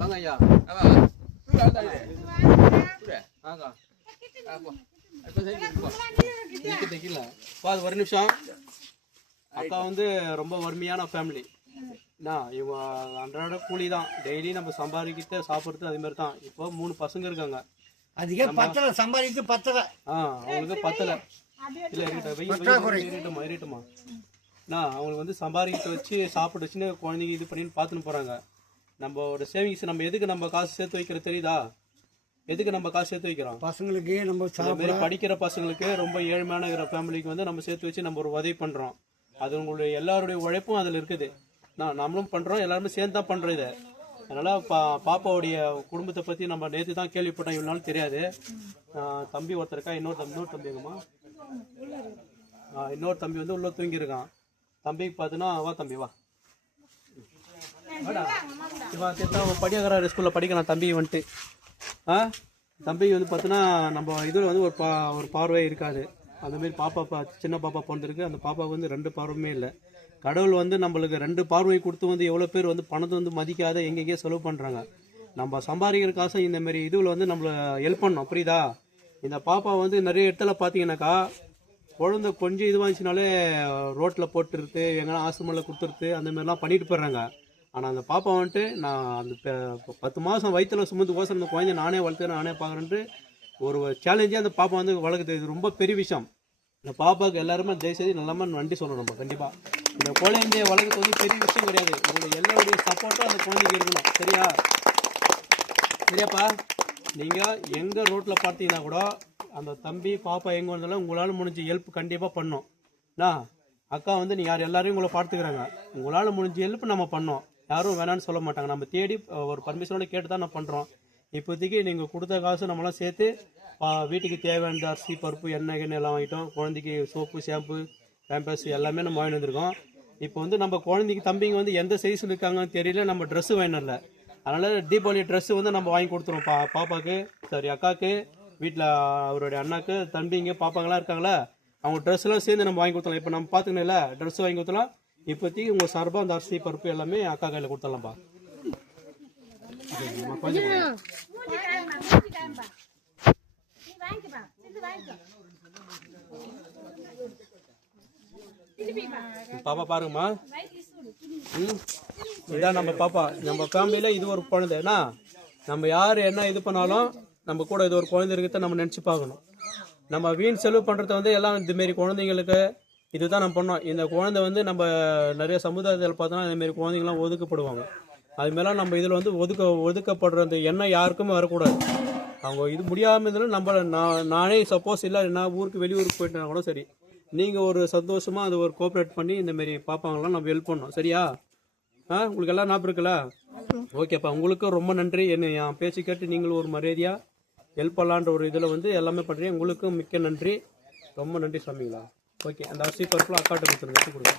வாங்க ஐயா ஒரு நிமிஷம். அக்கா வந்து ரொம்ப வறுமையான ஃபேமிலி. இவங்க அன்றாட கூலி தான். டெய்லி நம்ம சம்பாதிக்கிறது சாப்பிட்றது அதே மாதிரி தான். இப்போ 3 பசங்க இருக்காங்க. சம்பாதிக்கிறது பத்தலை. அவங்களுக்கு பத்தலை. இல்லை இருக்கட்டுமா அவங்களுக்கு வந்து சம்பாதிக்க வச்சு சாப்பிட்டு வச்சுன்னு குழந்தைங்க இது பண்ணின்னு பார்த்துன்னு போகிறாங்க. நம்ம ஒரு சேவிங்ஸ் நம்ம எதுக்கு நம்ம காசு சேர்த்து வைக்கிற தெரியுதா? எதுக்கு நம்ம காசு சேர்த்து வைக்கிறோம்? பசங்களுக்கு நம்ம படிக்கிற பசங்களுக்கு ரொம்ப ஏழ்மையான இருக்கிற ஃபேமிலிக்கு வந்து நம்ம சேர்த்து வச்சு நம்ம ஒரு உதவி பண்ணுறோம். அது உங்களுடைய எல்லாருடைய உழைப்பும் அதில் இருக்குது. நம்மளும் பண்ணுறோம், எல்லாருமே சேர்ந்து தான் பண்ணுறோம் இதை. அதனால் பாப்பாவுடைய குடும்பத்தை பற்றி நம்ம நேற்று தான் கேள்விப்பட்டோம், இவ்வளோ நாள் தெரியாது. தம்பி ஒருத்தருக்கா, இன்னொரு தம்பி எங்கம்மா? இன்னொரு தம்பி வந்து உள்ளே தூங்கியிருக்கான். தம்பிக்கு பார்த்துன்னா வா தம்பி வா படியாகர ஸ்கூலில் படிக்கலாம். தம்பி வந்துட்டு தம்பிக்கு வந்து பார்த்தோன்னா நம்ம இதில் வந்து ஒரு பார்வை இருக்காது. அந்தமாரி பாப்பா சின்ன பாப்பா பிறந்திருக்கு. அந்த பாப்பாவுக்கு வந்து 2 பார்வையுமே இல்லை. கடவுள் வந்து நம்மளுக்கு 2 பார்வை கொடுத்து வந்து எவ்வளோ பேர் வந்து பணத்தை வந்து மதிக்காத எங்கெங்கேயோ செலவு பண்ணுறாங்க. நம்ம சம்பாதிக்கிற காசை இந்தமாரி இதுவில் வந்து நம்மளை ஹெல்ப் பண்ணோம், புரியுதா? இந்த பாப்பா வந்து நிறைய இடத்துல பார்த்தீங்கன்னாக்கா குழந்தை கொஞ்சம் இதுவாச்சுனாலே ரோட்டில் போட்டுருது, எங்கன்னா ஆசிரமில் கொடுத்துருது, அந்தமாரிலாம் பண்ணிட்டு போயிடுறாங்க. ஆனால் அந்த பாப்பா வந்துட்டு நான் அந்த 10 மாதம் வயிற்றில் சுமந்து கோசம் அந்த குழந்தைய நானே வளர்த்துக்கிறேன், நானே பார்க்குறேன்ட்டு ஒரு சேலஞ்சே அந்த பாப்பா வந்து வளர்க்குது. இது ரொம்ப பெரிய விஷயம். இந்த பாப்பாவுக்கு எல்லாருமே தயவுசெய்து நல்லாம நன்றி சொல்லணும். நம்ம கண்டிப்பாக இந்த குழந்தைய வளர்க்குறது வந்து பெரிய விஷயம் கிடையாது. உங்களுடைய எல்லாருடைய சப்போர்ட்டும் அந்த குழந்தைக்கு இருக்கணும். சரியாப்பா? நீங்கள் எங்கே ரோட்டில் பார்த்தீங்கன்னா கூட அந்த தம்பி பாப்பா எங்கே வந்தாலும் உங்களால் முடிஞ்ச ஹெல்ப் கண்டிப்பாக பண்ணோம். அக்கா வந்து நீங்கள் எல்லாரையும் உங்களை பார்த்துக்கிறாங்க. உங்களால் முடிஞ்ச ஹெல்ப் நம்ம பண்ணோம். யாரும் வேணான்னு சொல்ல மாட்டாங்க. நம்ம தேடி ஒரு பர்மிஷனோட கேட்டு தான் நான் பண்ணுறோம். இப்போதைக்கு நீங்கள் கொடுத்த காசு நம்மளாம் சேர்த்து வீட்டுக்கு தேவையான அரிசி பருப்பு எண்ணெய் எல்லாம் வாங்கிட்டோம். குழந்தைக்கு சோப்பு ஷாம்பு பேம்பர்ஸ் எல்லாமே நம்ம வாங்கிட்டு வந்திருக்கோம். இப்போ வந்து நம்ம குழந்தைக்கு தம்பிங்க வந்து எந்த சைஸில் இருக்காங்கன்னு தெரியல. நம்ம ட்ரெஸ்ஸு வாங்கினல, அதனால் தீபாவளி ட்ரெஸ்ஸு வந்து நம்ம வாங்கி கொடுத்துருவோம். பாப்பாவுக்கு சரி அக்காவுக்கு, வீட்டில் அவருடைய அண்ணாக்கு, தம்பிங்க பாப்பாங்களாம் இருக்காங்களா, அவங்க ட்ரெஸ்லாம் சேர்ந்து நம்ம வாங்கி கொடுத்தலாம். இப்போ நம்ம பார்த்துக்கணும்ல, ட்ரெஸ்ஸு வாங்கி கொடுத்தலாம். இப்போதைக்கு உங்கள் சார்பாக அந்த அரிசி பருப்பு எல்லாமே அக்கா கையில் கொடுத்துடலாம்ப்பா. பாப்பா பாருங்கம்மா, இதான் நம்ம பாப்பா. நம்ம ஃபேமிலியில் இது ஒரு குழந்தைன்னா நம்ம யார் என்ன இது பண்ணாலும் நம்ம கூட இது ஒரு குழந்தை இருக்கிறத நம்ம நினச்சி பார்க்கணும். நம்ம வீண் செலவு பண்ணுறத வந்து எல்லாம் இதுமாரி குழந்தைங்களுக்கு இதுதான் நம்ம பண்ணோம். இந்த குழந்தை வந்து நம்ம நிறைய சமுதாயத்தில் பார்த்தோன்னா இதுமாரி குழந்தைங்களாம் ஒதுக்கப்படுவாங்க. அதுமாரிலாம் நம்ம இதில் வந்து ஒதுக்கப்படுற அந்த எண்ணம் யாருக்குமே வரக்கூடாது. அவங்க இது முடியாமல் இருந்தாலும் நம்ம நானே சப்போஸ் இல்லை நான் ஊருக்கு வெளியூருக்கு போயிட்டேன்னா கூட சரி, நீங்கள் ஒரு சந்தோஷமாக அது ஒரு கோஆப்ரேட் பண்ணி இந்தமாரி பார்ப்பாங்களாம் நம்ம ஹெல்ப் பண்ணோம். சரியா? உங்களுக்கு எல்லாம் ஞாபகம் இருக்குல்ல? ஓகேப்பா, உங்களுக்கும் ரொம்ப நன்றி. என் பேச்சு கேட்டு நீங்களும் ஒரு மரியாதையாக ஹெல்ப் பண்ணலான்ற ஒரு இதில் வந்து எல்லாமே பண்ணுறீங்க. உங்களுக்கும் மிக்க நன்றி, ரொம்ப நன்றி சாமிங்களா. ஓகே, அந்த அரிசி பருப்புலாம் அக்காட்ட கொடுத்துருங்க.